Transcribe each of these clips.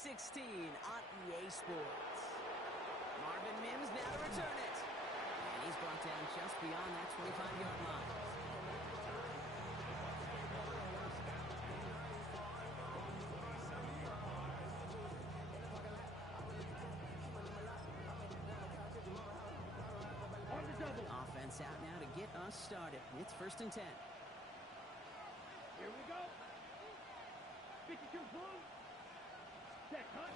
16 on EA Sports. Marvin Mims now to return it. And he's brought down just beyond that 25-yard line. Offense out now to get us started. It's 1st and 10. Here we go. 52 blue. Set cut.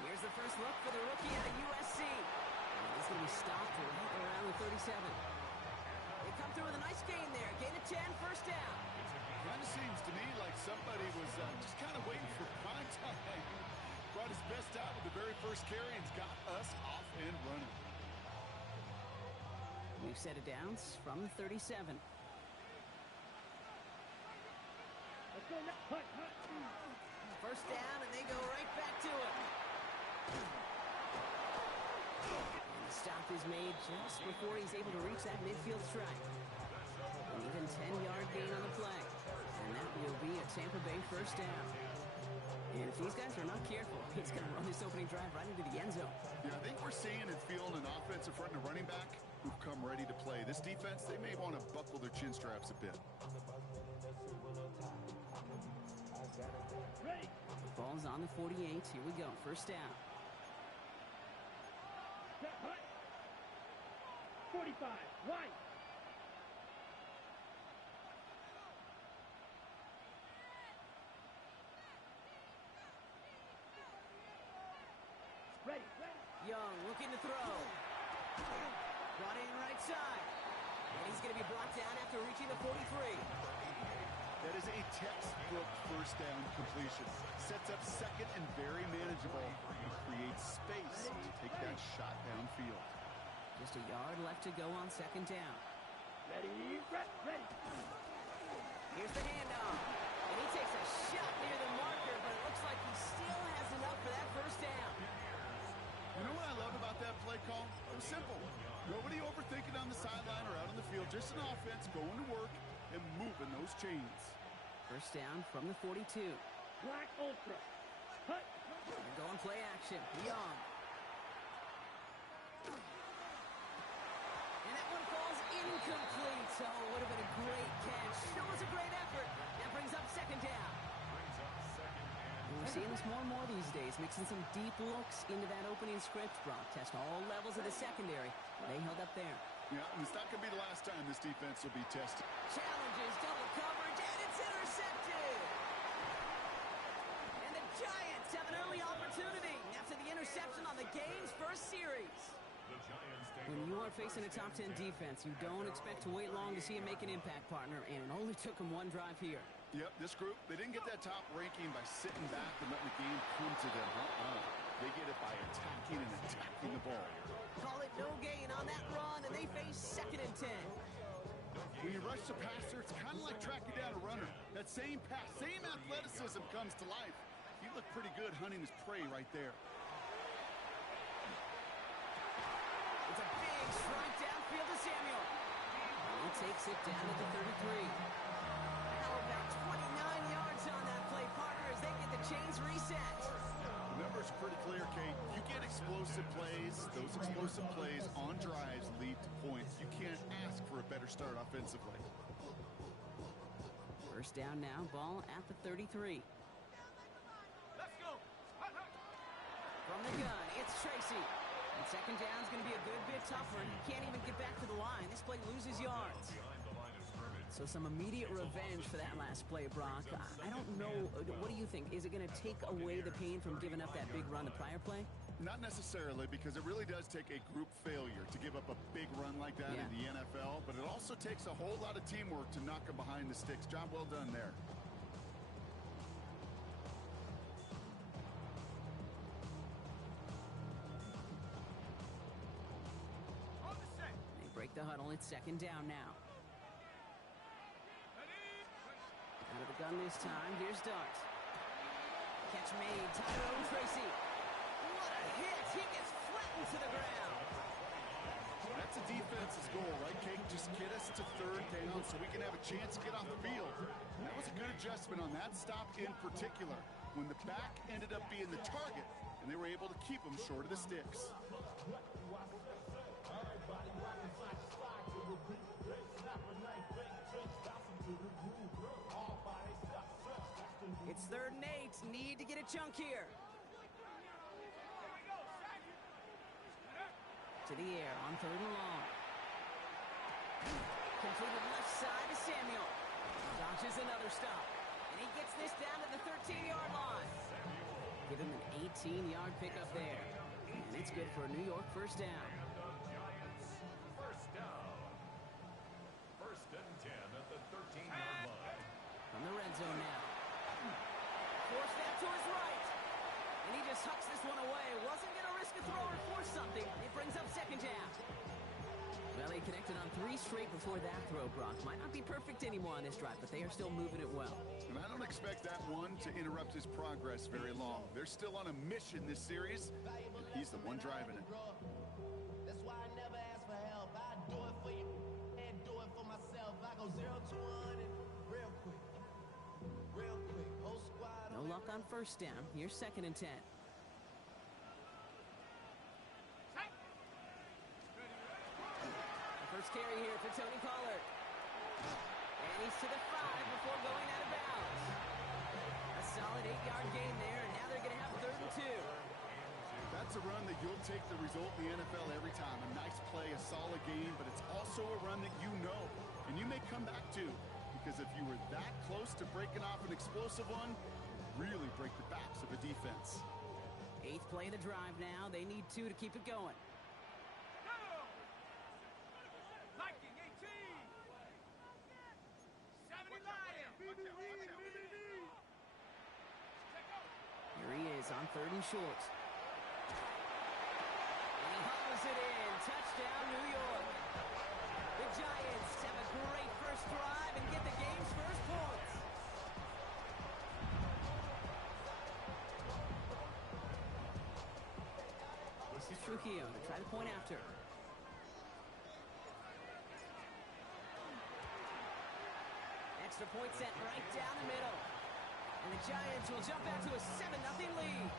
Here's the first look for the rookie out of USC. And he's going to be stopped right around the 37. They come through with a nice gain there. Gain of 10, 1st down. Kind of seems to me like somebody was just kind of waiting for prime time. Brought his best out with the very first carry and's got us off and running. We've set it downs from the 37. Let's go now. Hut. 1st down, and they go right back to it. And the stop is made just before he's able to reach that midfield strike. An even 10-yard gain on the play. And that will be a Tampa Bay 1st down. And if these guys are not careful, he's going to run this opening drive right into the end zone. Yeah, I think we're seeing and feeling an offensive front and a running back who've come ready to play. This defense, they may want to buckle their chin straps a bit. Ready. The ball's on the 48. Here we go. 1st down. Set hut. 45. White. Ready. Young looking to throw. Brought in right side. And he's going to be brought down after reaching the 43. That is a textbook 1st down completion. Sets up 2nd and very manageable. And creates space to take that shot downfield. Just a yard left to go on 2nd down. Ready. Here's the handoff. And he takes a shot near the marker, but it looks like he still has enough for that 1st down. You know what I love about that play call? It was simple. Nobody overthinking on the sideline or out on the field. Just an offense going to work and moving those chains. 1st down from the 42. Black Ultra. Hut. And going play action. Young. And that one falls incomplete. So it would have been a great catch. Still was a great effort. That brings up 2nd down. And we're seeing this more and more these days, mixing some deep looks into that opening script. Brock test all levels of the secondary. They held up there. Yeah, and it's not going to be the last time this defense will be tested. Challenges, double coverage, and it's intercepted! And the Giants have an early opportunity after the interception on the game's first series. When you are facing a top 10 defense, you don't expect to wait long to see him make an impact, partner, and it only took him one drive here. Yep, this group, they didn't get that top ranking by sitting back and letting the game come to them. They get it by attacking the ball. Call it no gain on that run, and they face 2nd and 10. When you rush the passer, it's kind of like tracking down a runner. That same pass, same athleticism comes to life. He looked pretty good hunting his prey right there. It's a big strike downfield to Samuel. He takes it down at the 33. Now about 29 yards on that play, partner, as they get the chains reset. The numbers are pretty clear, Kate. You get explosive plays. Those explosive plays on drives lead to points. You can't ask for a better start offensively. 1st down now, ball at the 33. Let's go. From the gun, it's Tracy. And 2nd down is going to be a good bit tougher, and he can't even get back to the line. This play loses yards. So some immediate revenge for that last play, Brock. I don't know. What do you think? Is it going to take away the pain from giving up that big run the prior play? Not necessarily, because it really does take a group failure to give up a big run like that in the NFL, but it also takes a whole lot of teamwork to knock them behind the sticks. Job well done there. They break the huddle. It's 2nd down now. Out of the gun this time. Here's Dart. Catch made. Tyrone Tracy. What a hit. He gets flattened to the ground. That's a defense's goal, right, Kate? Just get us to 3rd down so we can have a chance to get off the field. And that was a good adjustment on that stop in particular. when the back ended up being the target, and they were able to keep him short of the sticks. It's 3rd and 8. Need to get a chunk here. To the air on 3rd and long. Completed left side to Samuel. Dodges another stop. And he gets this down to the 13-yard line. Give him an 18-yard pickup there. And it's good for a New York first down. First down. 1st and 10 at the 13-yard line. From the red zone now. Forced that to his right. And he just hucks this one away. Wasn't going to risk a throw or force something. It brings up 2nd down. Well, he connected on 3 straight before that throw, Brock. Might not be perfect anymore on this drive, but they are still moving it well. And I don't expect that one to interrupt his progress very long. They're still on a mission this series, and he's the one driving it. That's why I never ask for help. I do it for you and do it for myself. I go 0 to 100 real quick. Real quick. Whole squad. No luck on 1st down. Here's 2nd and 10. First carry here for Tony Pollard. And he's to the 5 before going out of bounds. A solid 8-yard gain there, and now they're going to have 3rd and 2. That's a run that you'll take the result in the NFL every time. A nice play, a solid game, but it's also a run that you know, and you may come back to. Because if you were that close to breaking off an explosive one, really break the backs of a defense. 8th play of the drive now. They need 2 to keep it going. Here he is on 3rd and short. And he hauls it in. Touchdown, New York. The Giants have a great first drive and get the game's first points. This is Trujillo to try to point after. Extra point set right down the middle. And the Giants will jump out to a 7-0 lead.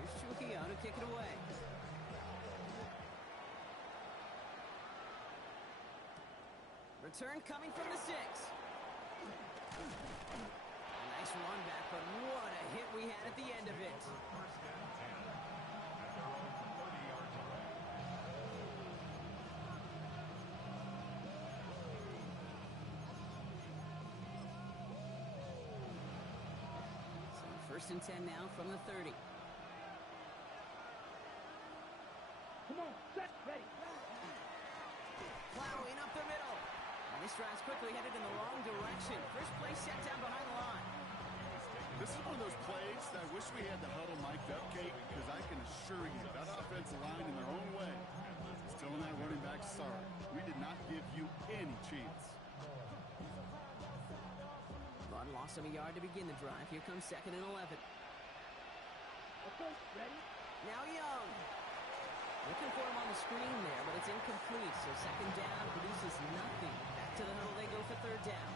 Here's Trujillo to kick it away. Return coming from the 6. Nice run back, but what a hit we had at the end of it. So 1st and 10 now from the 30. Come on, set, ready. Plowing up the middle. And this drive's quickly headed in the wrong direction. First play set down behind the line. This is one of those plays that I wish we had the huddle mic'd up, Kate, because I can assure you that offensive line in their own way is telling that running back, sorry, we did not give you any chance. Vaughn lost him a yard to begin the drive. Here comes 2nd and 11. Let's go, ready. Now Young. Looking for him on the screen there, but it's incomplete. So 2nd down produces nothing. Back to the huddle they go for 3rd down.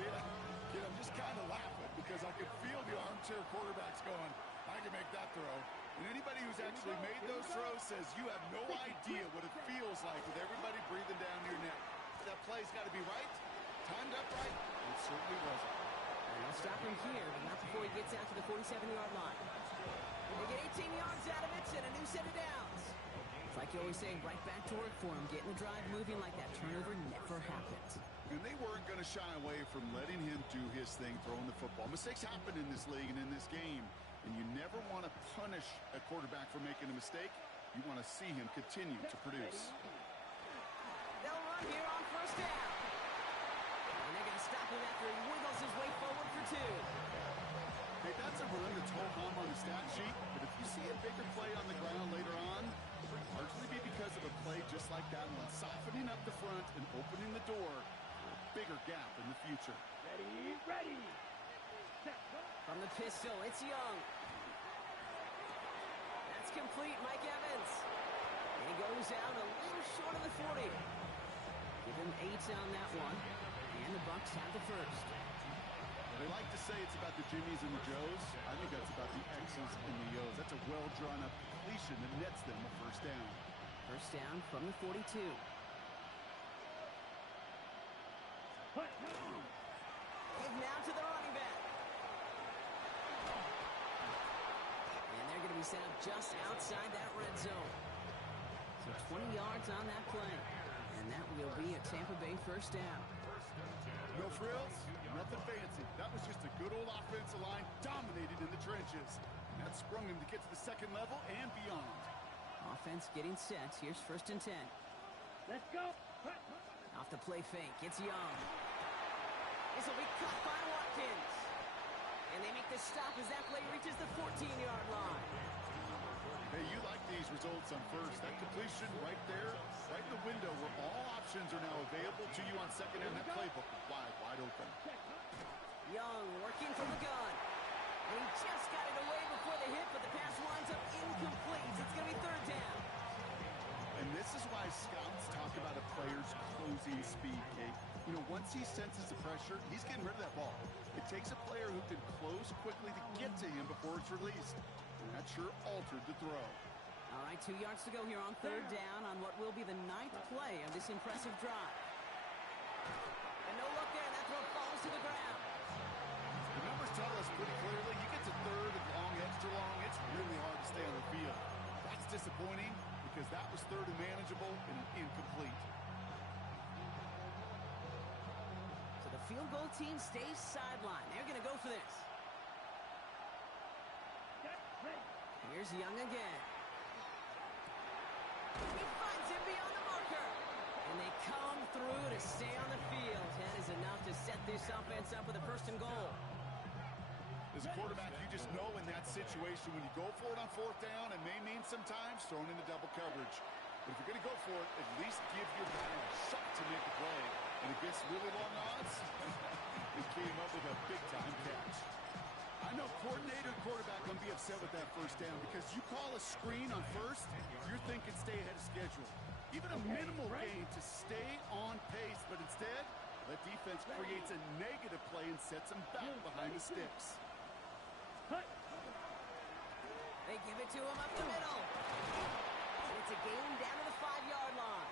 Kid, I'm just kind of laughing because I could feel the armchair quarterbacks going, I can make that throw. And anybody who's actually made those throws says you have no idea what it feels like with everybody breathing down your neck. That play's got to be right, timed up right, and it certainly wasn't. And they'll stop him here, but not before he gets out to the 47-yard line. They get 18 yards out of it and a new set of downs. It's like you always say, right back to work for him, getting the drive moving like that turnover never happened. And they weren't going to shy away from letting him do his thing, throwing the football. Mistakes happen in this league and in this game, and you never want to punish a quarterback for making a mistake. You want to see him continue to produce. They'll run here on 1st down. And they're going to stop him after he wiggles his way forward for 2. Hey, that's a run that's ho hum on the stat sheet, but if you see a bigger play on the ground later on, it would largely be because of a play just like that one, softening up the front and opening the door for a bigger gap in the future. Ready, ready. Set, go. From the pistol, it's Young. complete, Mike Evans. And he goes out a little short of the 40. Give him 8 on that one. And the Bucs have the first. They like to say it's about the Jimmies and the Joes. I think that's about the X's and the O's. That's a well-drawn-up completion that nets them a first down. First down from the 42. Give now to the running back. And they're going to be set up just outside that red zone. So 20 yards on that play. And that will be a Tampa Bay first down. No frills, nothing fancy. That was just a good old offensive line dominated in the trenches. And that sprung him to get to the second level and beyond. Offense getting set. Here's first and 10. Let's go. Off the play fake. It's Young. This will be cut by Watkins. And they make the stop as that play reaches the 14-yard line. Hey, you like these results on first. That completion right there, right in the window where all options are now available to you on second down. That playbook is wide open. Young working from the gun. And he just got it away before the hit, but the pass winds up incomplete. It's going to be third down. And this is why scouts talk about a player's closing speed, Kate. You know, once he senses the pressure, he's getting rid of that ball. It takes a player who can close quickly to get to him before it's released. And that sure altered the throw. All right, 2 yards to go here on third down on what will be the 9th play of this impressive drive. And no look there. That throw falls to the ground. The numbers tell us pretty clearly, you get to third and long, extra long, it's really hard to stay on the field. That's disappointing because that was third and manageable and incomplete. So the field goal team stays sidelined. They're going to go for this. Here's Young again. He finds him beyond the marker. And they come through to stay on the field. That is enough to set this offense up with a first and goal. As a quarterback, you just know in that situation when you go for it on fourth down, it may mean sometimes throwing into double coverage. But if you're going to go for it, at least give your guy a shot to make the play. And against really long odds, he came up with a big-time catch. I know coordinator and quarterback going to be upset with that first down because you call a screen on first, you're thinking stay ahead of schedule. Even a minimal gain to stay on pace, but instead, that defense creates a negative play and sets them back behind the sticks. They give it to him up the middle. And it's a gain down to the 5-yard line.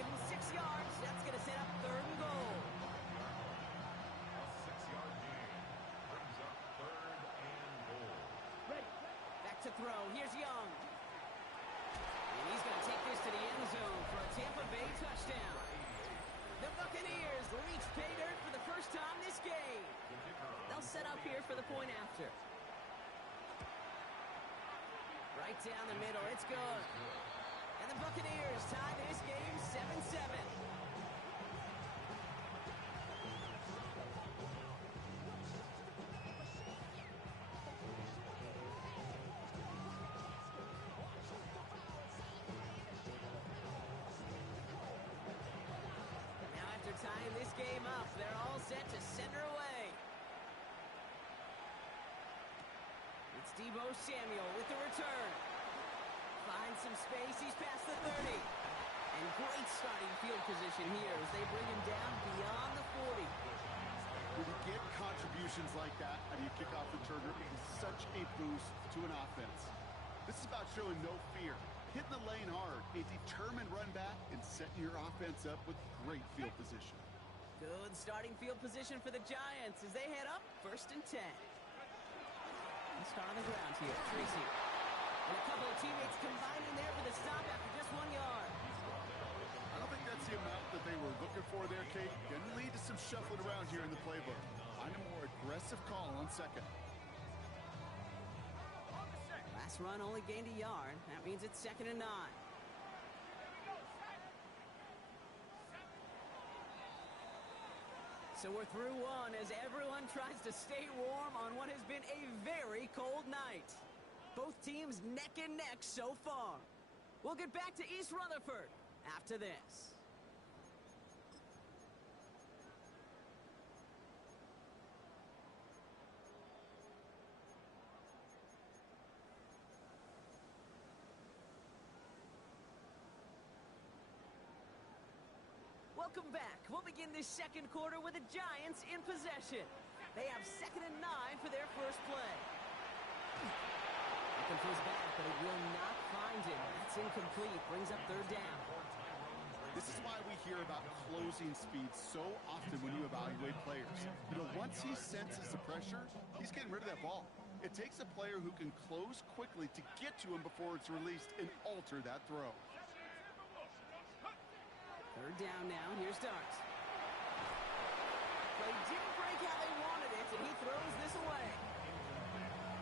Give him 6 yards. That's going to set up third and goal. A 6-yard gain brings up third and goal. Back to throw. Here's Young. And he's going to take this to the end zone for a Tampa Bay touchdown. The Buccaneers reach pay dirt for the first time this game. They'll set up here for the point after. Right down the middle. It's good. And the Buccaneers tie this game 7-7. Now after tying this game up, they're all set to center away. It's Deebo Samuel with the return. Finds some space. He's past the 30. And great starting field position here as they bring him down beyond the 40. When you get contributions like that out of your kickoff returner, it is such a boost to an offense. This is about showing no fear, hitting the lane hard, a determined run back, and setting your offense up with great field position. Good starting field position for the Giants as they head up first and 10. Let's start on the ground here. Tracy. And a couple of teammates combining there for the stop after just 1 yard. I don't think that's the amount that they were looking for there, Kate. Going to lead to some shuffling around here in the playbook. Find a more aggressive call on second. Last run only gained a yard. That means it's 2nd and 9. So we're through one as everyone tries to stay warm on what has been a very cold night. Both teams neck and neck so far. We'll get back to East Rutherford after this. Welcome back. We'll begin this second quarter with the Giants in possession. They have 2nd and 9 for their first play. Looking for his back, but it will not find him. That's incomplete. Brings up 3rd down. This is why we hear about closing speed so often when you evaluate players. You know, once he senses the pressure, he's getting rid of that ball. It takes a player who can close quickly to get to him before it's released and alter that throw. 3rd down now. Here's Starks. Play didn't break how they wanted it, and he throws this away.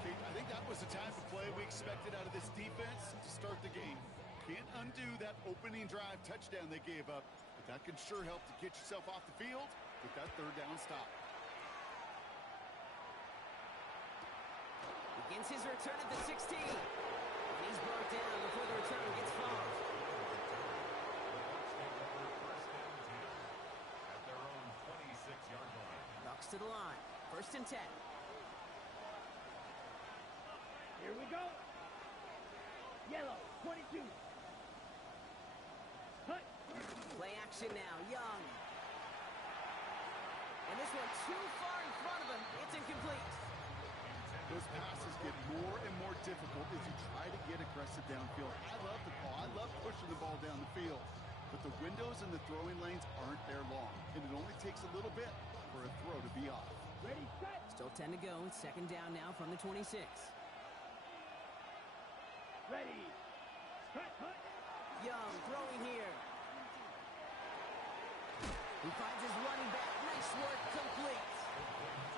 Kate, I think that was the type of play we expected out of this defense to start the game. Can't undo that opening drive touchdown they gave up, but that can sure help to get yourself off the field with that 3rd down stop. Begins his return at the 16. And he's brought down before the return gets far. At their own 26-yard line. Bucks to the line. 1st and 10. Here we go. Yellow, 22. Hut. Play action now. Young. And this one too far in front of him. It's incomplete. Those passes get more and more difficult as you try to get aggressive downfield. I love the ball. I love pushing the ball down the field. But the windows in the throwing lanes aren't there long. And it only takes a little bit for a throw to be off. Ready, set. Still 10 to go. 2nd down now from the 26. Ready. Hut, hut. Young throwing here. He finds his running back. Nice work. Complete.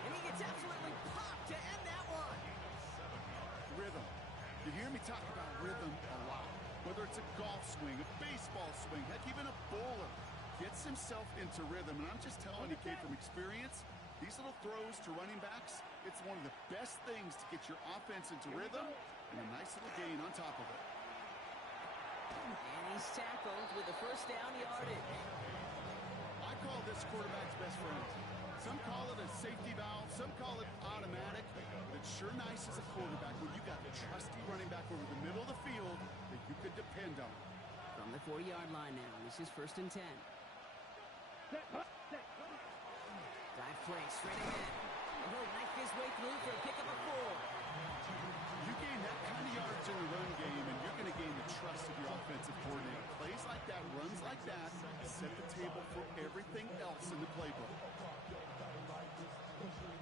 And he gets absolutely popped to end that one. Rhythm. You hear me talk about rhythm a lot. Whether it's a golf swing, a baseball swing, heck, even a bowler gets himself into rhythm. And I'm just telling you, Kate, from experience, these little throws to running backs, it's one of the best things to get your offense into rhythm and a nice little gain on top of it. And he's tackled with the 1st down yardage. I call this quarterback's best friend. Some call it a safety valve, some call it automatic, but it's sure nice as a quarterback when you got a trusty running back over the middle of the field that you could depend on. From the 4-yard line now, this is 1st and 10. Set, hut, set. Dive play straight ahead. And he'll knife his way through for a pick of a 4. You gain that kind of yards in the run game, and you're going to gain the trust of your offensive coordinator. Plays like that, runs like that, set the table for everything else in the playbook.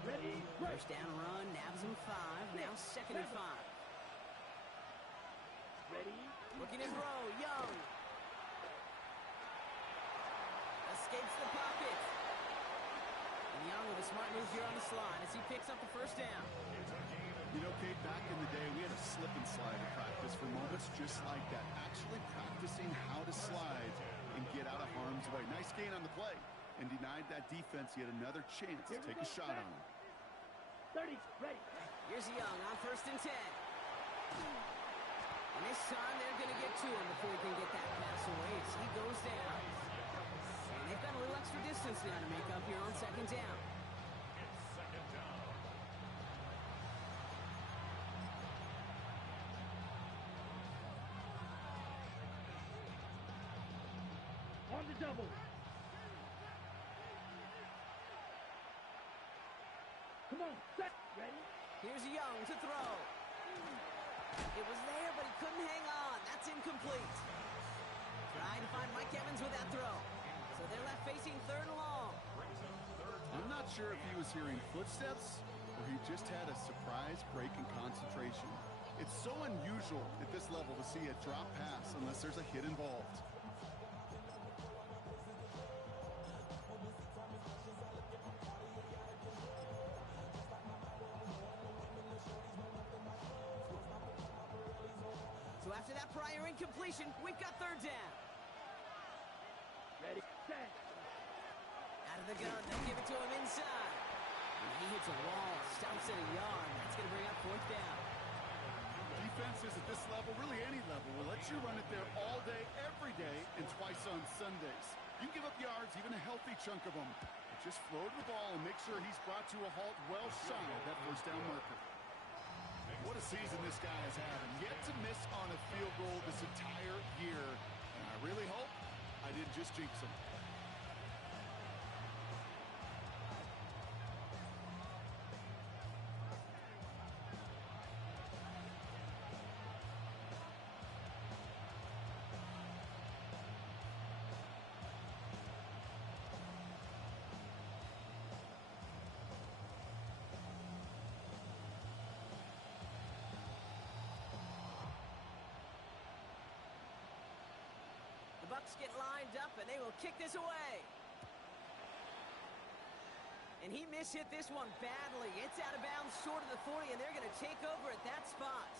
Ready, right. 1st down run, nabs him 5. Now 2nd and 5. Ready. Looking in row, Young. Escapes the pocket. And Young with a smart move here on the slide as he picks up the 1st down. You know, Kate, back in the day, we had a slip and slide at practice for moments just like that. Actually practicing how to slide and get out of harm's way. Nice gain on the play and denied that defense yet another chance to take a shot on him. 30, ready. Here's Young on 1st and 10. And this time they're going to get to him before he can get that pass away as he goes down. And they've got a little extra distance now to make up here on 2nd down. On the double. Come on, set, ready. Here's Young to throw. It was there, but he couldn't hang on. That's incomplete. Trying to find Mike Evans with that throw. So they're left facing 3rd and long. I'm not sure if he was hearing footsteps or he just had a surprise break in concentration. It's so unusual at this level to see a drop pass unless there's a hit involved. So after that prior incompletion, we've got 3rd down. Ready, set. Out of the gun, they give it to him inside. And he hits a wall, stops at a yard. That's going to bring up 4th down. Defenses at this level, really any level, will let you run it there all day, every day, and twice on Sundays. You can give up yards, even a healthy chunk of them. But just float the ball and make sure he's brought to a halt well shy of that 1st down marker. What a season this guy has had, and yet to miss on a field goal this entire year. And I really hope I didn't just jinx him. Bucs get lined up, and they will kick this away. And he mishit this one badly. It's out of bounds short of the 40, and they're going to take over at that spot.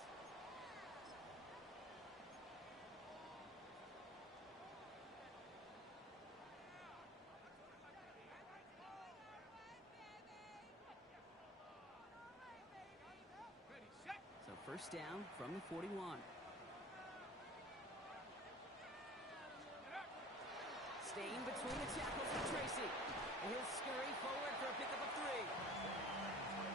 So first down from the 41. Staying between the tackles with Tracy. And he'll scurry forward for a pickup of 3.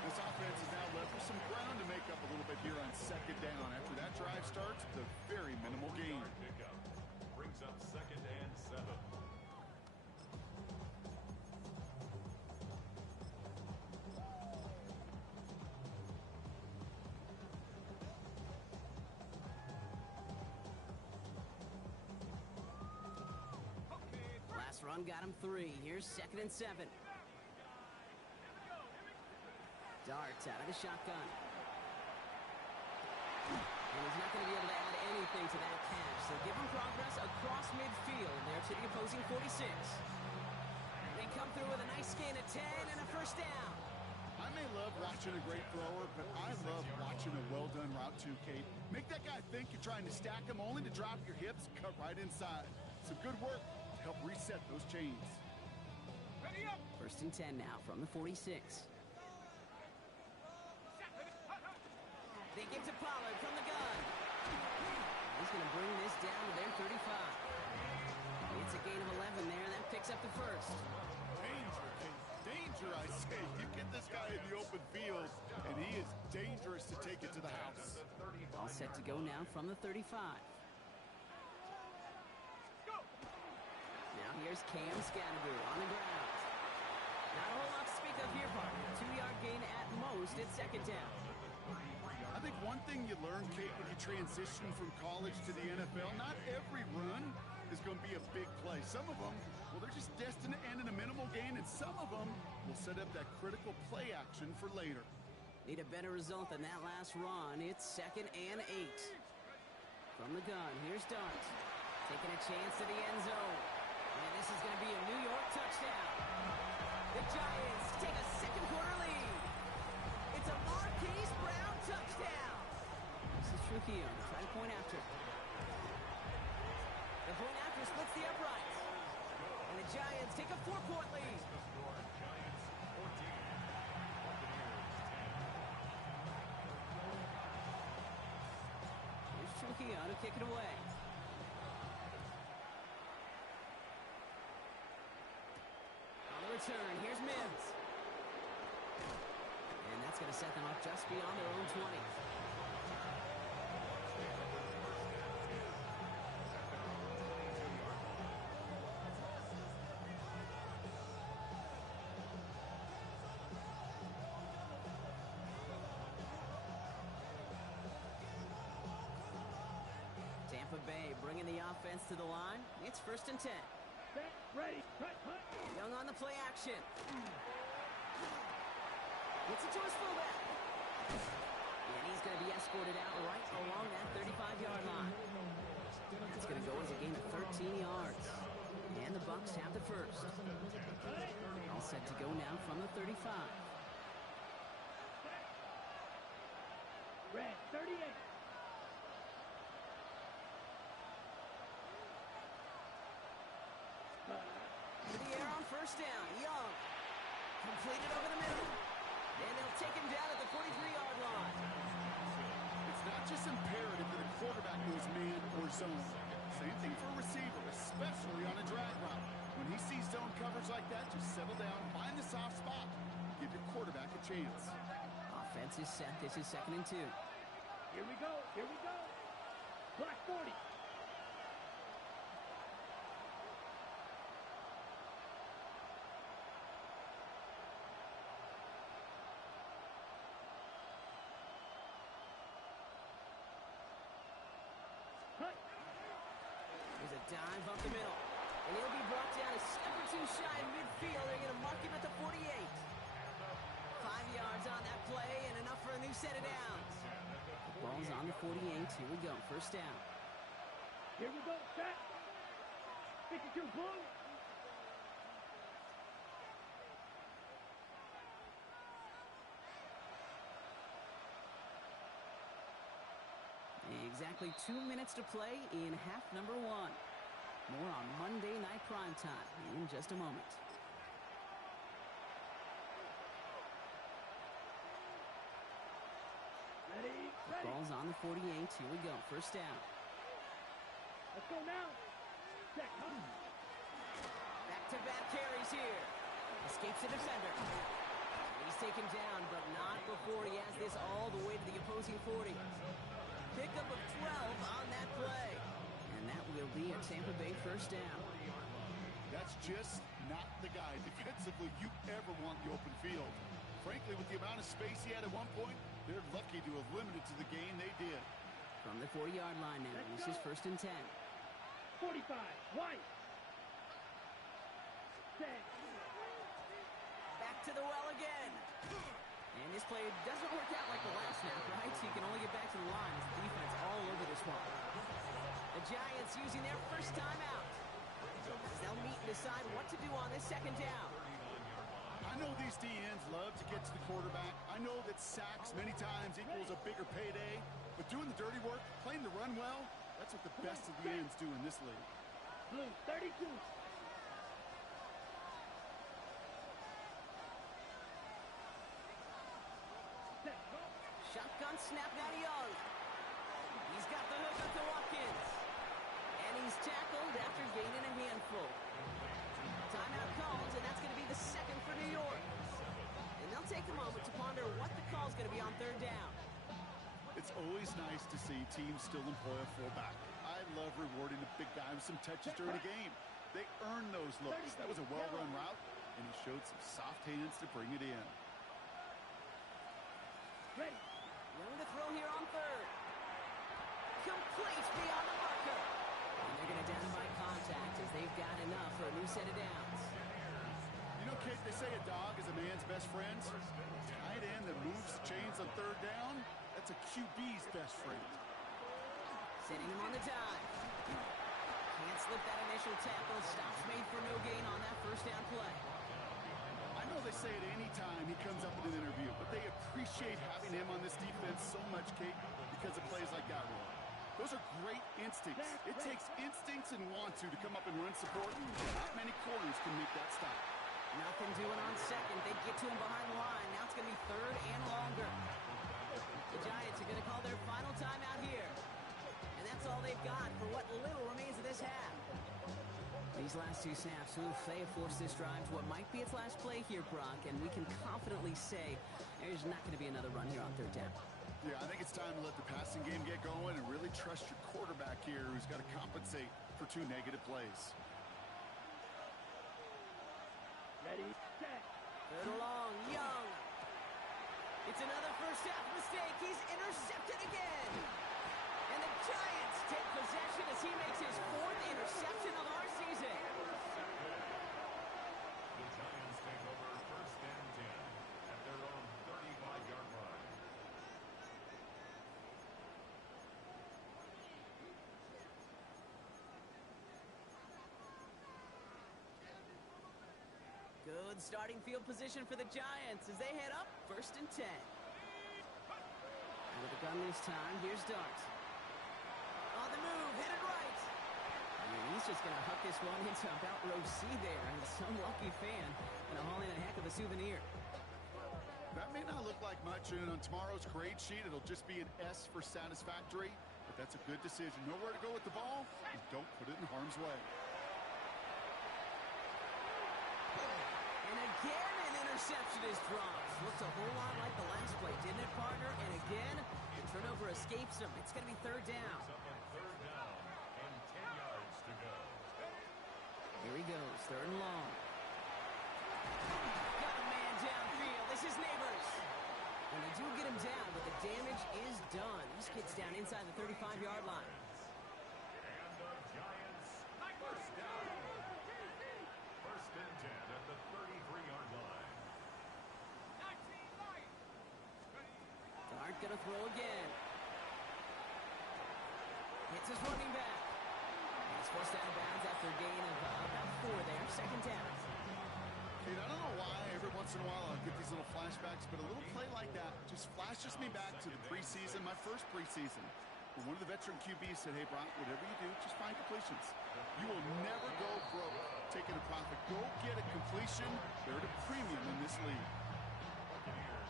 This offense is now left with some ground to make up a little bit here on second down. After that drive starts, it's a very minimal gain. Pickup brings up 2nd and 7. Last run got him 3. Here's 2nd and 7. Darts out of the shotgun. And he's not going to be able to add anything to that catch. So give him progress across midfield there to the opposing 46. They come through with a nice gain of 10 and a first down. I may love watching a great thrower, but I love watching a well-done route too, Kate. Make that guy think you're trying to stack him only to drop your hips, cut right inside. Some good work to help reset those chains. Ready up. First and 10 now from the 46. They give to Pollard from the gun. He's going to bring this down to their 35. It's a gain of 11 there. That picks up the first. Danger, Kate. Danger, I say. You get this guy in the open field, and he is dangerous to take it to the house. All set to go now from the 35. Now here's Cam Scatterby on the ground. Not a whole lot to speak of here, partner. 2-yard gain at most at second down. I think one thing you learn, Kate, when you transition from college to the NFL, not every run is going to be a big play. Some of them, well, they're just destined to end in a minimal gain, and some of them will set up that critical play action for later. Need a better result than that last run. It's 2nd and 8. From the gun, here's Dart. Taking a chance to the end zone. And this is going to be a New York touchdown. The Giants take a second quarter lead. It's a Marquise Brown touchdown. This is Trujillo to try to point after. The point after splits the uprights. And the Giants take a 4-point lead. Here's Trujillo to kick it away. On the return, here's Mims. And that's going to set them up just beyond their own 20. Tampa Bay bringing the offense to the line. It's 1st and 10. Set. Ready. Cut. Hunt. Young on the play action. Gets it to his fullback. And he's going to be escorted out right along that 35-yard line. It's going to go as a gain of 13 yards. And the Bucs have the first. All set to go now from the 35. Red. 38. To the air on first down. Young. Completed over the middle. And they'll take him down at the 43-yard line. It's not just imperative that a quarterback knows man or zone. Same thing for a receiver, especially on a drag route. When he sees zone coverage like that, just settle down, find the soft spot, give your quarterback a chance. Offense is set. This is 2nd and 2. Here we go. Here we go. Black 40. Hunt. There's a dive up the middle. And he'll be brought down a step or two shy in midfield. They're going to mark him at the 48. 5 yards on that play and enough for a new set of downs. The ball's on the 48. Here we go. First down. Here we go. Set. 52 blue. Exactly 2 minutes to play in half number 1. More on Monday Night Primetime in just a moment. Ready. Ball's on the 48. Here we go. First down. Let's go now. Check. Back-to-back carries here. Escapes the defender. He's taken down, but not before he has this all the way to the opposing 40. Pickup of 12 on that play. And that will be a Tampa Bay first down. That's just not the guy defensively you ever want the open field. Frankly, with the amount of space he had at one point, they're lucky to have limited to the game they did. From the 40-yard line now, this is first and 10. 45. White. Set. Back to the well again. And this play doesn't work out like the last snap, right? So you can only get back to the line as the defense all over this one. The Giants using their first timeout. They'll meet and decide what to do on this second down. I know these DNs love to get to the quarterback. I know that sacks many times equals a bigger payday. But doing the dirty work, playing the run well, that's what the best of the ends do in this league. Blue 32. Shotgun snap now to Young. He's got the hook up to Watkins. And he's tackled after gaining a handful. Timeout calls, and that's going to be the second for New York. And they'll take a moment to ponder what the call's going to be on third down. It's always nice to see teams still employ a fullback. I love rewarding a big guy with some touches during a game. They earn those looks. That was a well-run route, and he showed some soft hands to bring it in. Ready. Room to throw here on third. Complete beyond the marker. And they're going to down by contact as they've got enough for a new set of downs. You know, Kate, they say a dog is a man's best friend. Tight end that moves the chains on third down, that's a QB's best friend. Setting him on the dive. Can't slip that initial tackle. Stops made for no gain on that first down play. I know they say it any time he comes up in an interview, but they appreciate having him on this defense so much, Kate, because of plays like that one. Those are great instincts. It takes instincts and want to come up and run support. Not many corners can make that stop. Nothing doing on second. They get to him behind the line. Now it's going to be third and longer. The Giants are going to call their final timeout here. And that's all they've got for what little remains of this half. These last two snaps, they have forced this drive to what might be its last play here, Brock, and we can confidently say there's not going to be another run here on third down. Yeah, I think it's time to let the passing game get going and really trust your quarterback here who's got to compensate for 2 negative plays. Ready. Set. Third and long, Young. It's another first half mistake. He's intercepted again. And the Giants take possession as he makes his 4th interception of our season. The Giants take over first and 10 at their own 35-yard line. Good starting field position for the Giants as they head up first and 10. With a gun this time, here's Dart. On the move, hit it right. And he's just going to hook this one into about row C there. And some lucky fan going to haul in a heck of a souvenir. That may not look like much, and on tomorrow's grade sheet, it'll just be an S for satisfactory, but that's a good decision. Know where to go with the ball, and don't put it in harm's way. And again, an interception is dropped. Looks a whole lot like the last play, didn't it, partner? And again, the turnover escapes him. It's going to be third down. It's up on third down and 10 yards to go. Here he goes, third and long. Got a man downfield. This is Neighbors. And they do get him down, but the damage is done. This kid's down inside the 35-yard line. And the Giants first down. First and 10 at the 33-yard line. Dart gonna throw again. Hits his running back. His It's forced out of bounds after a gain of about 4 there. Second down. Kate, I don't know why every once in a while I'll get these little flashbacks, but a little play like that just flashes me back to the preseason, my first preseason. One of the veteran QBs said, hey, Brock, whatever you do, just find completions. You will never go broke taking a profit. Go get a completion. They're at a premium in this league.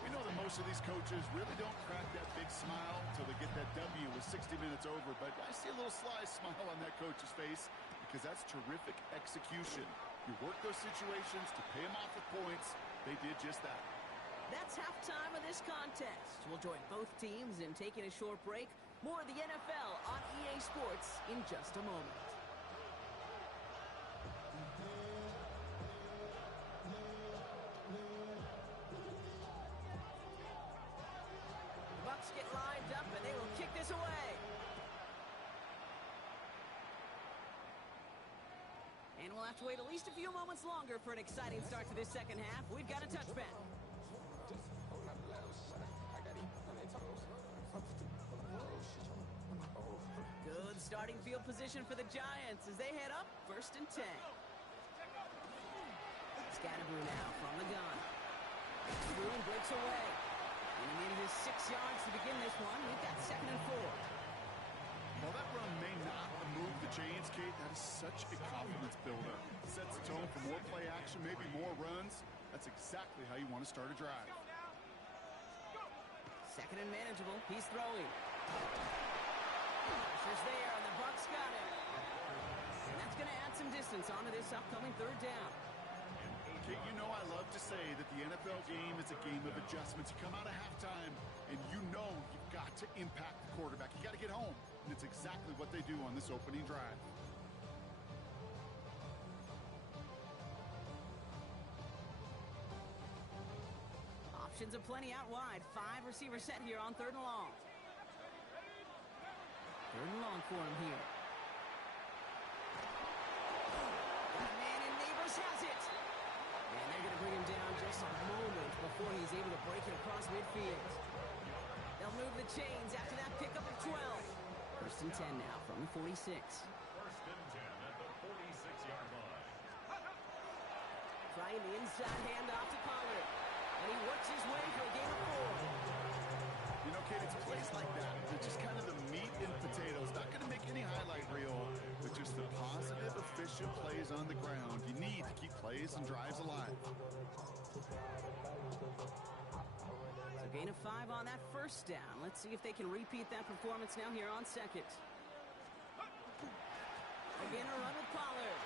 We know that most of these coaches really don't crack that big smile until they get that W with 60 minutes over, but I see a little sly smile on that coach's face because that's terrific execution. You work those situations to pay them off with points. They did just that. That's halftime of this contest. We'll join both teams in taking a short break. More of the NFL on EA Sports in just a moment. The Bucs get lined up and they will kick this away. And we'll have to wait at least a few moments longer for an exciting start to this second half. We've got a touchback. Good starting field position for the Giants as they head up 1st and 10. Scatterboo now from the gun. Boone breaks away. And he needed his 6 yards to begin this one. We've got 2nd and 4. While that run may not move the chains, Kate, that is such a confidence builder. Sets the tone for more play action, maybe more runs. That's exactly how you want to start a drive. 2nd and manageable. He's throwing. Pressure's there, and the Bucs got him. And that's going to add some distance onto this upcoming 3rd down. Kate, you know I love to say that the NFL game is a game of adjustments. You come out of halftime, and you know you've got to impact the quarterback. You got to get home. And it's exactly what they do on this opening drive. Options aplenty out wide. 5 receivers set here on 3rd and long. 3rd and long for him here. Got a man in Neighbors has it. And they're going to bring him down just a moment before he's able to break it across midfield. They'll move the chains after that pickup of 12. 1st and 10 now from the 46. 1st and 10 at the 46-yard line. Trying the inside handoff to Pollard. And he works his way for a gain of 4. You know, Kate, it's plays like that. They're just kind of the meat and potatoes. Not going to make any highlight reel, but just the positive, efficient plays on the ground. You need to keep plays and drives alive. So gain of 5 on that 1st down. Let's see if they can repeat that performance now here on 2nd. Again, a run with Pollard.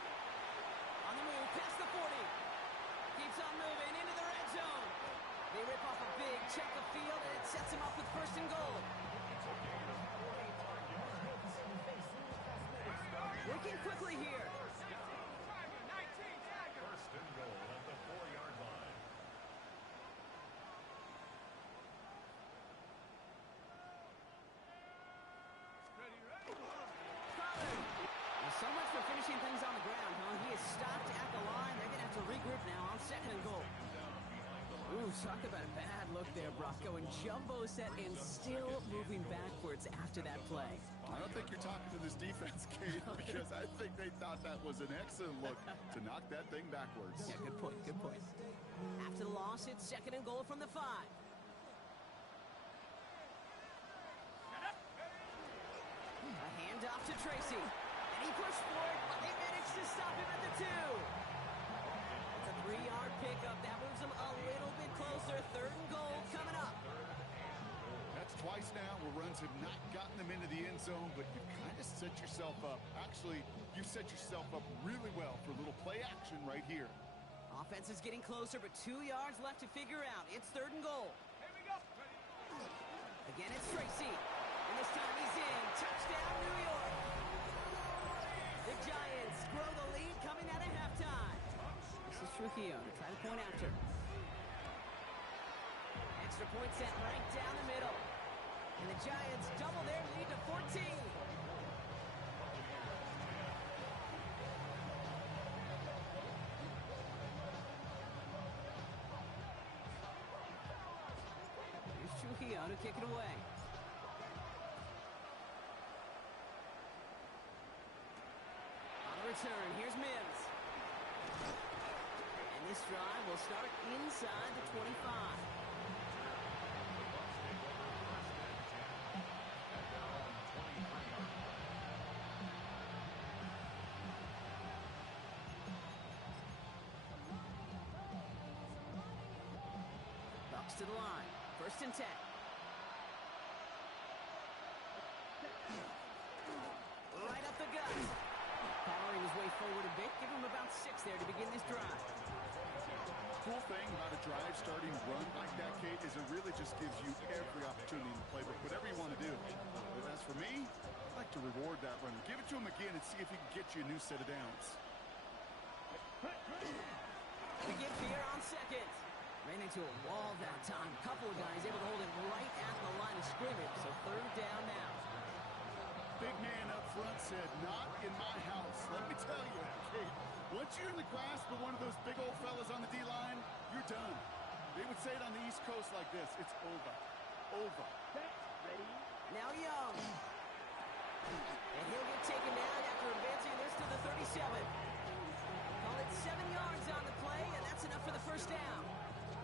On the move, past the 40. Keeps on moving into the red zone. They rip off a big check of field, and it sets him up with 1st and goal. Working quickly here. 1st and goal at the 4-yard line. Pollard. Well, so much for finishing things on the ground, huh? He is stopped at the line. They're going to have to regroup now on 2nd and goal. Ooh, talk about a bad look there, Brock. Going jumbo set and still moving backwards after that play. I don't think you're talking to this defense, Kate, because I think they thought that was an excellent look to knock that thing backwards. Yeah, good point, good point. After the loss, it's 2nd and goal from the 5. A handoff to Tracy. And he pushed for it, but they managed to stop him at the 2. It's a 3-yard pickup. That moves them a little bit closer. 3rd and goal coming up. That's twice now where runs have not gotten them into the end zone, but you've kind of set yourself up. Actually, you set yourself up really well for a little play action right here. Offense is getting closer, but 2 yards left to figure out. It's 3rd and goal. Again, it's Tracy. And this time he's in. Touchdown, New York. The Giants grow the lead coming out of halftime. This is Trujillo to try to point after. Extra point set right down the middle. And the Giants double their lead to 14. Here's Trujillo to kick it away. return. Here's Mims. And this drive will start inside the 25. Bucks to the line. 1st and 10. Right up the gut. Powering his way forward a bit. Give him about 6 there to begin this drive. Cool thing about a drive starting run like that, Kate, is it really just gives you every opportunity in the playbook, whatever you want to do. But as for me, I'd like to reward that run. Give it to him again and see if he can get you a new set of downs. The gift here on 2nd. Ran into a wall that time. Couple of guys able to hold it right at the line of scrimmage. So 3rd down now. Big man up front said, not in my house. Let me tell you, Kate, once you're in the grasp of one of those big old fellas on the D-line, you're done. They would say it on the East Coast like this. It's over. Over. Ready? Now Young. And he'll get taken down after advancing this to the 37. Call it 7 yards on the play, and that's enough for the 1st down.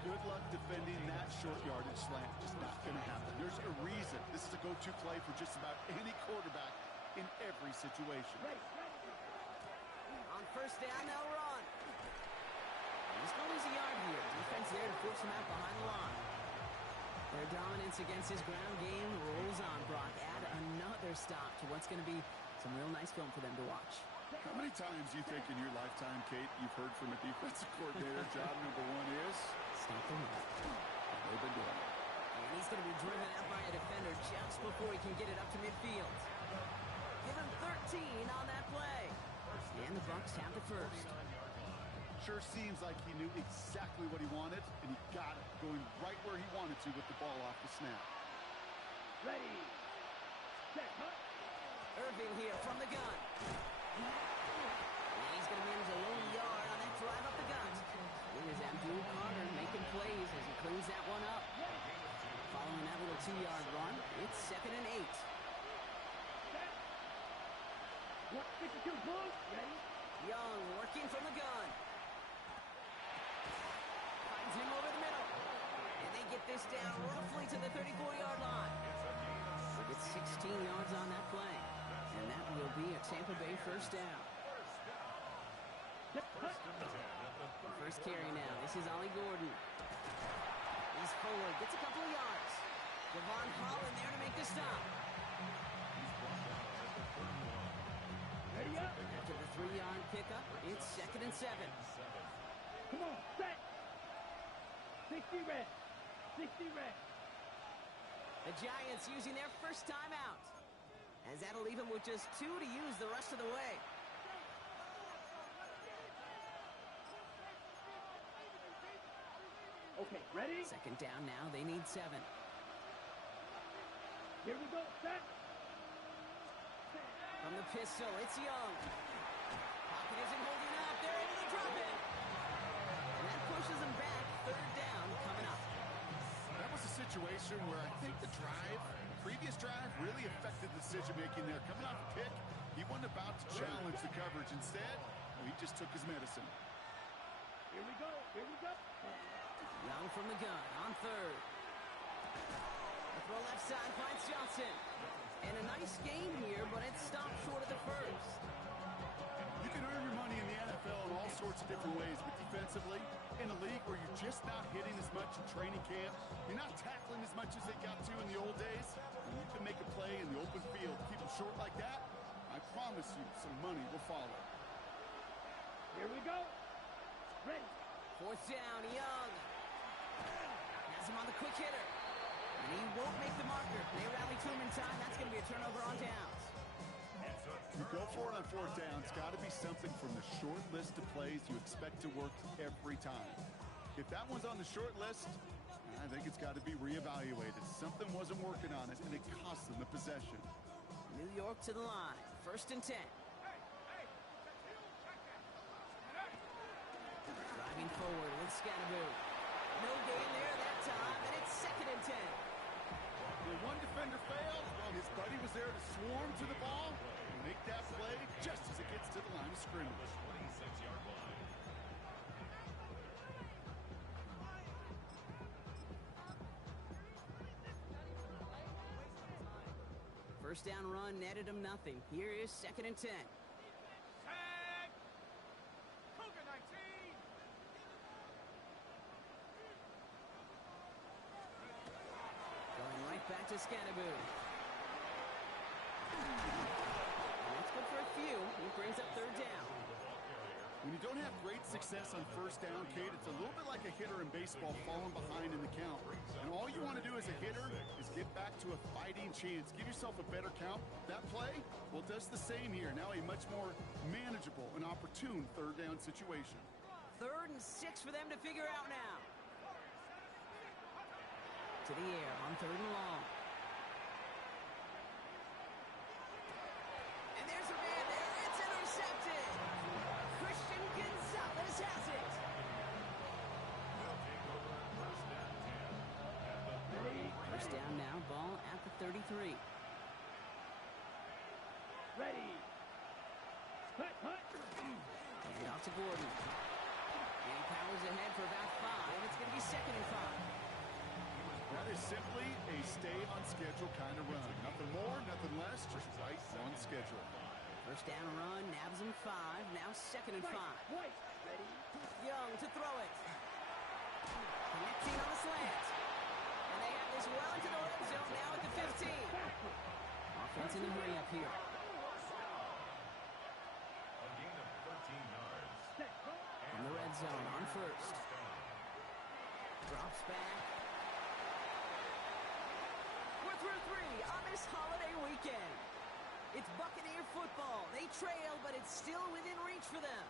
Good luck defending that short yardage slant. Just not going to happen. There's a reason. This is a go-to play for just about any quarterback in every situation. On 1st down, they'll run. He's going to lose a yard here. Defense there to force him out behind the line. Their dominance against his ground game rolls on, Brock. Add another stop to what's going to be some real nice film for them to watch. How many times do you think in your lifetime, Kate, you've heard from a defensive coordinator, job number 1 is? Stop the run. They've been doing it. And he's going to be driven out by a defender just before he can get it up to midfield. Give him 13 on that play. And the Bucks have the 1st. Sure seems like he knew exactly what he wanted, and he got it, going right where he wanted to with the ball off the snap. Ready. Set. Irving here from the gun. And he's going to manage a lone yard on that drive up the gut. Here's Abdul Carter making plays as he cleans that one up. Following that little 2-yard run, it's 2nd and 8. 152 Bulls. Ready? Young working from the gun. Finds him over the middle. And they get this down roughly to the 34-yard line. They get 16 yards on that play. And that will be a Tampa Bay 1st down. First carry now. This is Ollie Gordon. He's forward. Gets a couple of yards. Devon Holland there to make the stop. Ready up. After the 3-yard pickup, it's 2nd and 7. Come on. Set. 60 red. 60 red. The Giants using their 1st timeout. As that'll leave him with just 2 to use the rest of the way. Okay, ready? 2nd down now. They need 7. Here we go. Set. From the pistol, it's Young. Pocket isn't holding up. They're able to drop it. And that pushes them back. 3rd down coming up. That was a situation where I think the previous drive, really affected the decision-making there. Coming off a pick, he wasn't about to challenge the coverage. Instead, he just took his medicine. Here we go. Here we go. Young from the gun on 3rd. The throw left side finds Johnson. And a nice game here, but it stopped short of the 1st. You can earn your money in the NFL in all sorts of different ways, but defensively, in a league where you're just not hitting as much in training camp, you're not tackling as much as they got to in the old days, and you can make a play in the open field, keep them short like that, I promise you some money will follow. Here we go. Ready. 4th down, Young. Has him on the quick hitter. And he won't make the marker. They rally to him in time. That's going to be a turnover on downs. You go for it on 4th down. It's got to be something from the short list of plays you expect to work every time. If that one's on the short list, I think it's got to be reevaluated. Something wasn't working on it, and it cost them the possession. New York to the line. 1st and 10. Driving forward with Scatteroo. No gain there that time, and it's 2nd and 10. When one defender failed, well, his buddy was there to swarm to the ball and make that play just as it gets to the line of scrimmage. 26-yard line. First down run netted him nothing. Here is 2nd and 10. Tag! Cougar 19! Going right back to Scatterboo. And that's good for a few. He brings up 3rd down. When you don't have great success on first down, Kate, it's a little bit like a hitter in baseball falling behind in the count. And all you want to do as a hitter is get back to a fighting chance. Give yourself a better count. That play, well, does the same here. Now a much more manageable and opportune 3rd down situation. 3rd and 6 for them to figure out now. To the air on 3rd and long. And there's a man there. It's intercepted. Christian Gonzalez has it. First down now, ball at the 33. Ready. Cut, cut. And off to Gordon. And he powers ahead for about 5. It's going to be 2nd and 5. That is simply a stay-on-schedule kind of run. Nothing more, nothing less, just right on schedule. First down run, nabs him 5. Now 2nd and 5. White. Ready. Young to throw it. Connecting on the slant. And they have this well into the red zone now at the 15. Offense in the hurry up here. A gain of 13 yards. Set. Go. In the red zone on 1st. Drops back. We're through 3 on this holiday weekend. It's Buccaneer football. They trail, but it's still within reach for them.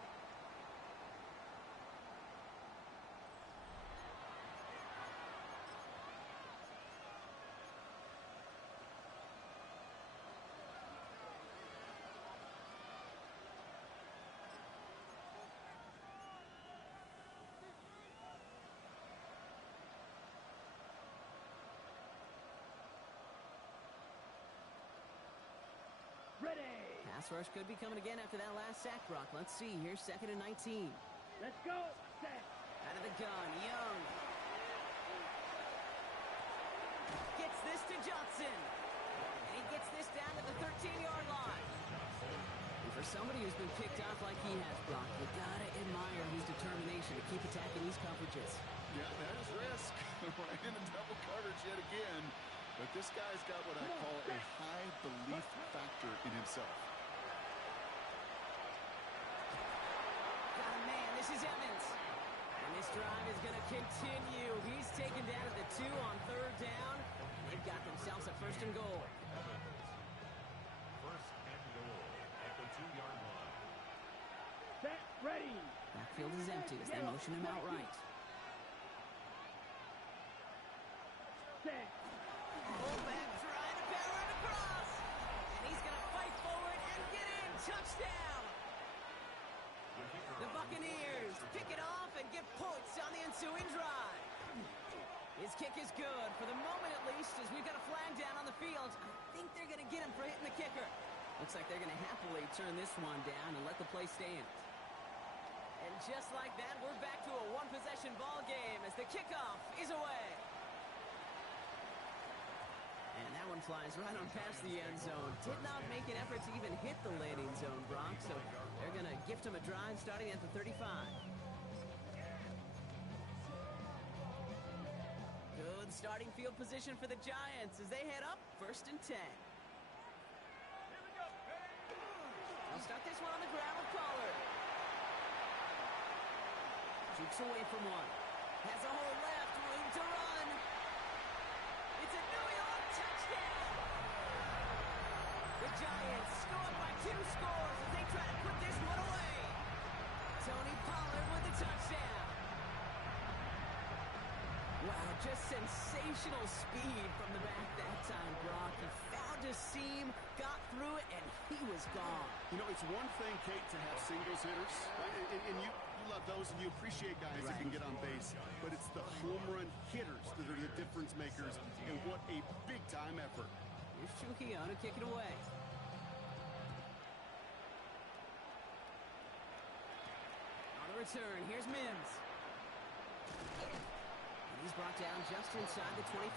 Ready. Pass rush could be coming again after that last sack, Brock. Let's see here, 2nd and 19. Let's go. Set. Out of the gun, Young. Gets this to Johnson. And he gets this down to the 13-yard line. And for somebody who's been picked off like he has, Brock, you gotta admire his determination to keep attacking these coverages. Yeah, that is risk. Right in the double coverage yet again. But this guy's got what I call a high belief factor in himself. Got a man, this is Evans. And this drive is going to continue. He's taken down at the 2 on 3rd down. They've got themselves a 1st and goal. First and goal at the 2-yard line. Set. Ready. Backfield is empty as they motion him out right. Set. Fullback trying to power it across. And he's going to fight forward and get in. Touchdown. The Buccaneers pick it off and get points on the ensuing drive. His kick is good, for the moment at least, as we've got a flag down on the field. I think they're going to get him for hitting the kicker. Looks like they're going to happily turn this one down and let the play stand. And just like that, we're back to a one-possession ball game as the kickoff is away. And that one flies right on past the end zone. Did not make an effort to even hit the landing zone, Brock, so they're going to gift him a drive starting at the 35. Good starting field position for the Giants as they head up 1st and 10. They'll start this one on the ground with Pollard. Jukes away from one. Has a hole left, room to run. It's a New York touchdown. The Giants scored by 2 scores as they try to put this one away. Tony Pollard with the touchdown. Wow, just sensational speed from the back that time, Brock. He found a seam, got through it, and he was gone. You know, it's one thing, Kate, to have singles hitters, right? And you love those, and you appreciate guys that can get on base. But it's the home run hitters that are the difference makers, and what a big-time effort. Here's Trujillo to kick it away. return. Here's Mims. And he's brought down just inside the 25.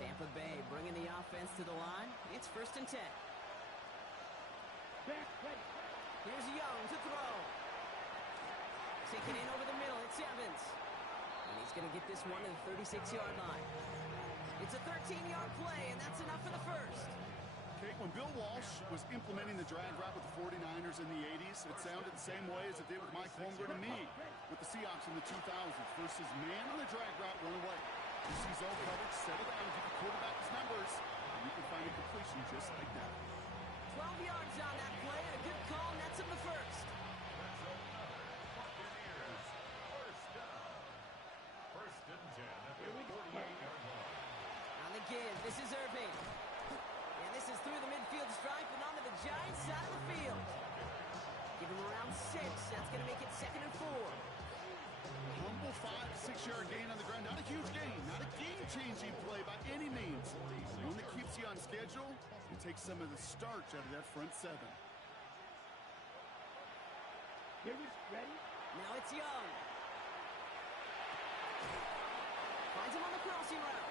Tampa Bay bringing the offense to the line. It's 1st and 10. Here's Young to throw. Taking in over the middle, it's Evans. And he's going to get this one to the 36-yard line. It's a 13-yard play, and that's enough for the first. Kate, when Bill Walsh was implementing the drag route with the 49ers in the 80s, it sounded the same way as it did with Mike Holmgren and me with the Seahawks in the 2000s. Versus man on the drag route, run away. You see zone coverage, settle down, give the quarterback his numbers, and you can find a completion just like that. 12 yards on that play, and a good call nets him the first. First and 10 at the 48-yard line. On the give, this is Irving. And this is through the midfield stripe and onto the Giants side of the field. Give him around 6. That's going to make it 2nd and 4. Humble 5 to 6 yard gain on the ground. Not a huge gain, not a game-changing play by any means. One that keeps you on schedule and takes some of the starch out of that front 7. Ready? Now it's Young. Finds him on the crossing route.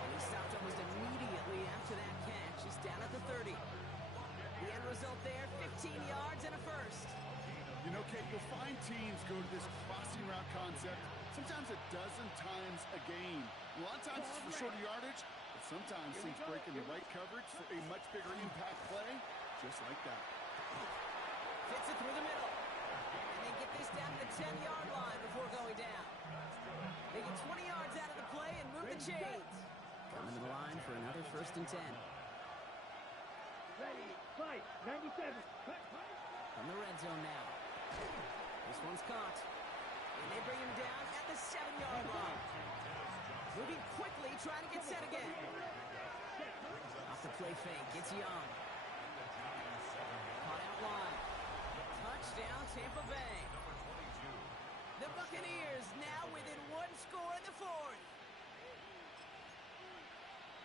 And he stopped almost immediately after that catch. He's down at the 30. The end result there, 15 yards and a first. You know, Kate, you'll find teams go to this crossing route concept sometimes a dozen times a game. A lot of times it's for shorter yardage, but sometimes teams break in the right coverage for a much bigger impact play, just like that. Fits it through the middle. And they get this down to the 10-yard line before going down. They get 20 yards out of the play and move the chains. Coming to the line for another 1st and 10. Ready, fight, 97. From the red zone now. This one's caught. And they bring him down at the 7-yard line. Moving quickly, trying to get set again. Off the play fake, gets Young. Caught out wide. Touchdown, Tampa Bay. The Buccaneers now within 1 score in the 4th.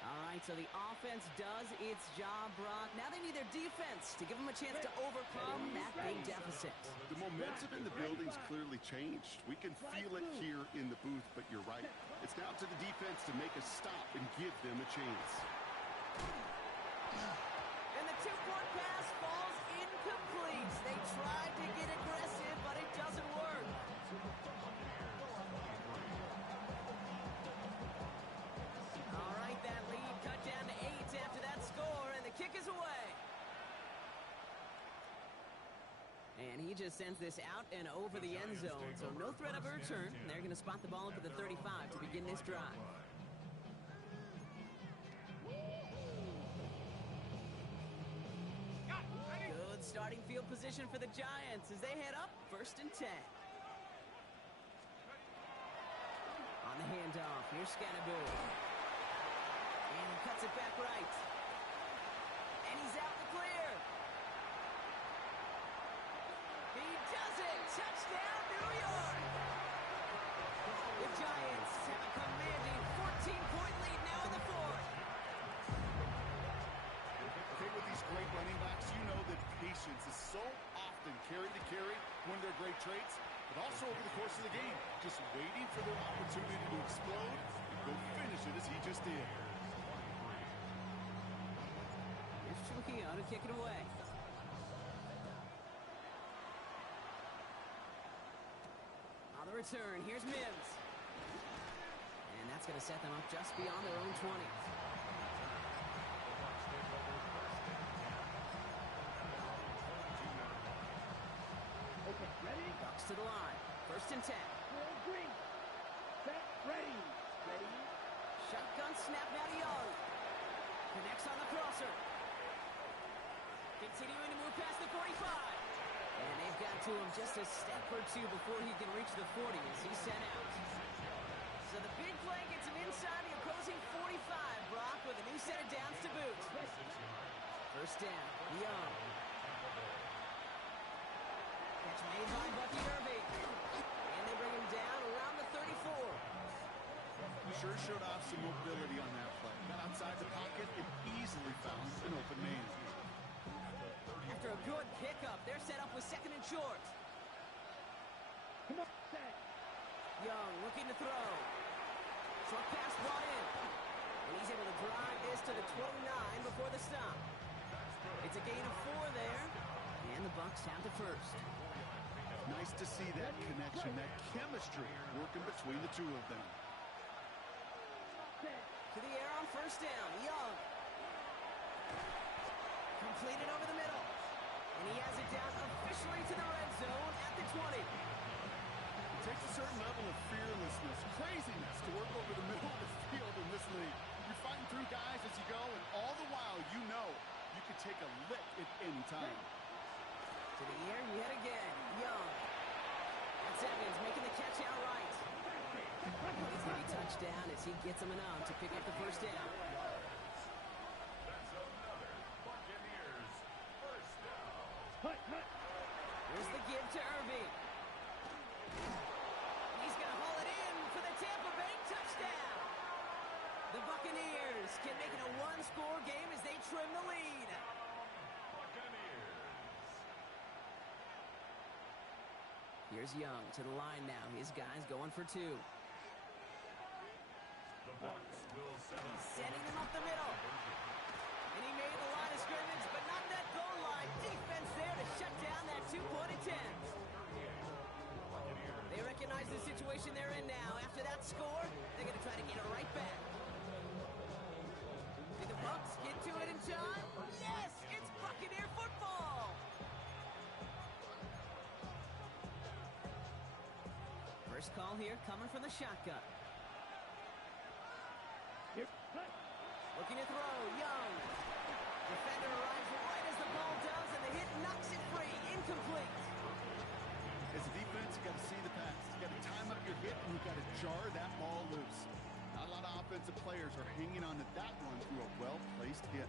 All right, so the offense does its job, Brock. Now they need their defense to give them a chance to overcome that big deficit. The momentum in the building's clearly changed. We can feel it here in the booth, but you're right. It's now to the defense to make a stop and give them a chance. And the 2-point pass falls incomplete. They tried to get aggressive, but it doesn't work. All right, that lead cut down to 8 after that score, and the kick is away. And he just sends this out and over the end zone, so no threat of a return. They're going to spot the ball up at the 35 to begin this drive. Good starting field position for the Giants as they head up 1st and 10. On the handoff, here's Scannaboo. And he cuts it back right. And he's out the clear. He does it! Touchdown, New York! The Giants have a commanding 14-point lead now in the 4th. Okay, with these great running backs, you know that patience is so often carry to carry, one of their great traits, but also over the course of the game, just waiting for their opportunity to explode and go finish it as he just did. Here's Trujillo to kick it away. On the return, here's Mims. And that's going to set them up just beyond their own 20. Okay, ready? Bucks to the line. 1st and 10. Green. Set, ready. Ready. Shotgun snap now to Young. Connects on the crosser. Continuing to move past the 45. And they've got to him just a step or two before he can reach the 40 as he's sent out. So the big play gets him inside the opposing 45, Brock, with a new set of downs to boot. 1st down, Young. Catch made by Bucky Irving. And they bring him down around the 34. sure showed off some mobility on that play. Got outside the pocket and easily found an open man. After a good pickup, they're set up with second and short. Come on, set. Young looking to throw. Short pass brought in. And he's able to drive this to the 29 before the stop. It's a gain of 4 there. And the Bucs have the first. Nice to see that connection, that chemistry working between the two of them. To the air on first down. Young. Completed over the middle. And he has it down officially to the red zone at the 20. It takes a certain level of fearlessness, craziness to work over the middle of the field in this league. You're fighting through guys as you go, and all the while you know you can take a lick at any time. To the air, yet again. Young. That's Evans making the catch outright. He's going to be touchdown as he gets him enough to pick up the first down. That's another Buccaneers first down. Here's the give to Irving. He's going to haul it in for the Tampa Bay touchdown. The Buccaneers can make it a one-score game as they trim the lead. Here's Young to the line now. His guy's going for 2. The Bucs will set up. Setting him up the middle. And he made the line of scrimmage, but not that goal line. Defense there to shut down that two-point attempt. They recognize the situation they're in now. After that score, they're going to try to get it right back. Did the Bucs get to it in time? Yes! It's Buccaneer football! First call here coming from the shotgun. Looking to throw, Young. Defender arrives right as the ball does, and the hit knocks it free. Incomplete. As a defense, you got to see the pass. You got to time up your hit, and you got to jar that ball loose. Not a lot of offensive players are hanging on to that one through a well-placed hit.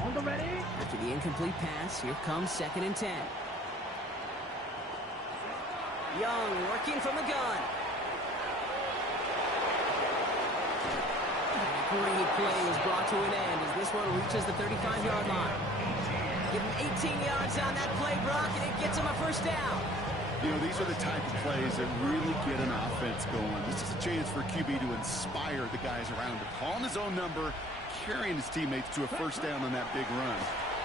On the ready. After the incomplete pass, here comes 2nd and 10. Young working from the gun. A great play was brought to an end as this one reaches the 35-yard line. Give him 18 yards on that play, Brock, and it gets him a first down. You know, these are the type of plays that really get an offense going. This is a chance for QB to inspire the guys around him. Calling his own number, carrying his teammates to a first down on that big run.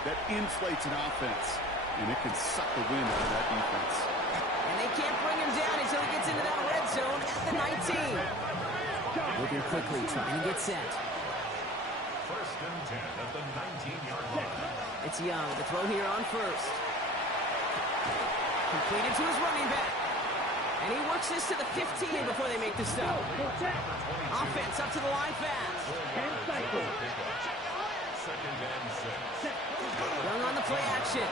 That inflates an offense, and it can suck the wind out of that defense. And they can't bring him down until he gets into that red zone at the 19. Moving quickly, trying to get set. First and 10 at the 19-yard line. It's Young, the throw here on first. Completed to his running back. And he works this to the 15 before they make the stop. Offense up to the line fast. And cycle. Second and 6. Young on the play action.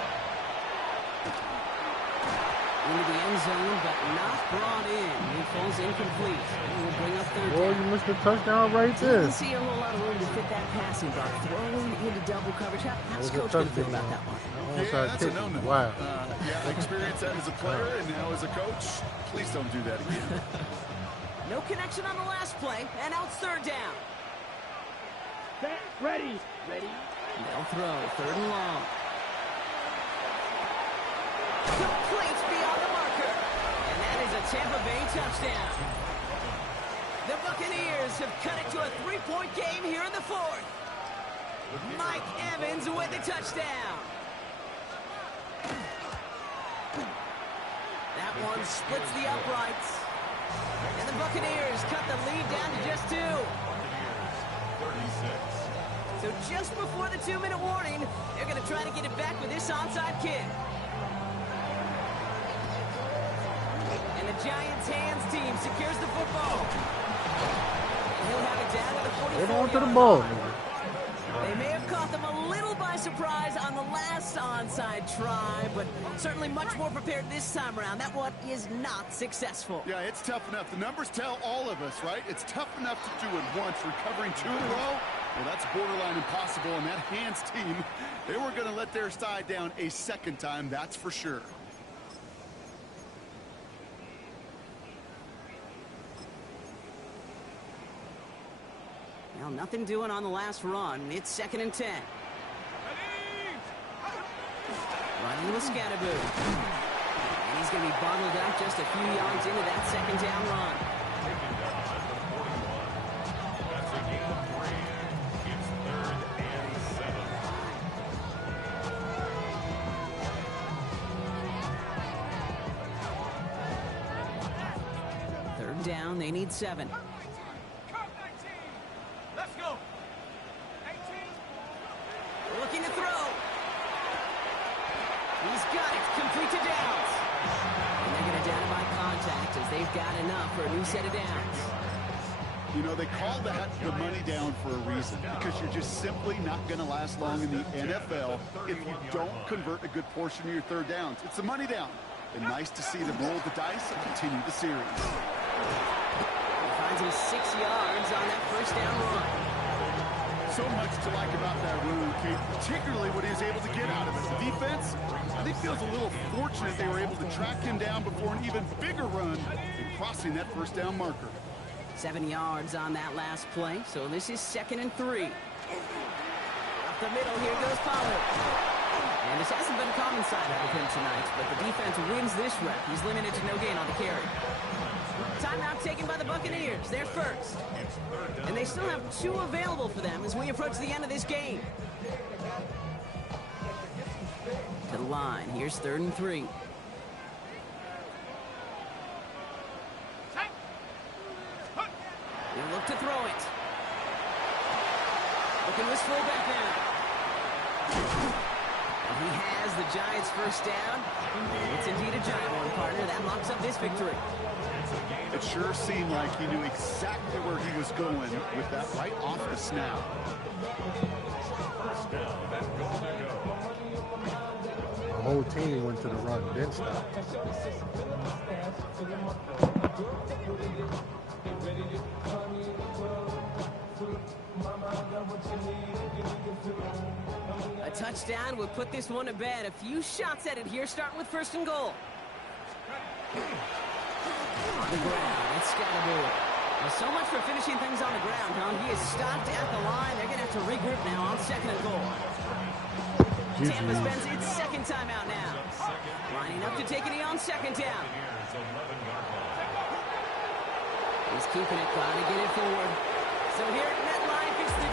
Into the end zone, but not brought in. He falls incomplete. And will bring up 3rd Boy, down. you missed the touchdown right there. Didn't see a whole lot of room to fit that passing block. Throwing into double coverage. How's was a Coach going to feel touchdown. about that one? Yeah, that's a no-no. Wow. Yeah, I experienced that as a player, and now as a coach, please don't do that again. No connection on the last play, and now it's 3rd down. Set. Ready. Ready. They'll throw 3rd and long. Complete beyond the marker. And that is a Tampa Bay touchdown. The Buccaneers have cut it to a 3-point game here in the 4th. Mike Evans with the touchdown. That one splits the uprights. And the Buccaneers cut the lead down to just 2. 36. So just before the 2-minute warning, they're going to try to get it back with this onside kick. And the Giants' hands team secures the football. And he'll have it down to the 44-yard Get on to the ball. line. They may have caught them a little by surprise on the last onside try, but certainly much more prepared this time around. That one is not successful. Yeah, it's tough enough. The numbers tell all of us, right? It's tough enough to do it once. Recovering 2 in a row, Well, that's borderline impossible, and that hands team, they weren't going to let their side down a second time, that's for sure. Well, nothing doing on the last run. It's 2nd and 10. Running with Scatterboo. And he's going to be bundled up just a few yards into that 2nd down run. That's a gain of 3. It's 3rd and 7. 3rd down, they need 7. Let's go. 18. Looking to throw. He's got it. Complete to Downs. And they're going to down him by contact as they've got enough for a new set of downs. You know, they call that the money down for a reason, because you're just simply not going to last long in the NFL if you don't convert a good portion of your 3rd downs. It's the money down. And nice to see them roll the dice and continue the series. He finds him 6 yards on that 1st down run. So much to like about that run, Kate, particularly what he was able to get out of it. The defense, I think, feels a little fortunate they were able to track him down before an even bigger run in crossing that 1st down marker. 7 yards on that last play, so this is 2nd and 3. Up the middle, here goes Pollard. And this hasn't been a common side out of him tonight, but the defense wins this rep. He's limited to no gain on the carry. Timeout taken by the Buccaneers. They're first. And they still have 2 available for them as we approach the end of this game. To the line. Here's 3rd and 3. He'll look to throw it. Looking to his fullback now. And he has the Giants' 1st down. It's indeed a giant one, partner. That locks up this victory. It sure seemed like he knew exactly where he was going with that right off the snap. 1st down and goal to go. The whole team went to the run, didn't stop. A touchdown would put this one to bed. A few shots at it here, starting with 1st and goal. On the ground, it's Scatterboo. Well, so much for finishing things on the ground, huh? He is stopped at the line. They're going to have to regroup now on 2nd and goal. Tampa spends its 2nd timeout now. Lining up to take it on 2nd down. He's keeping it, trying to get it forward. So here at MetLife, it's the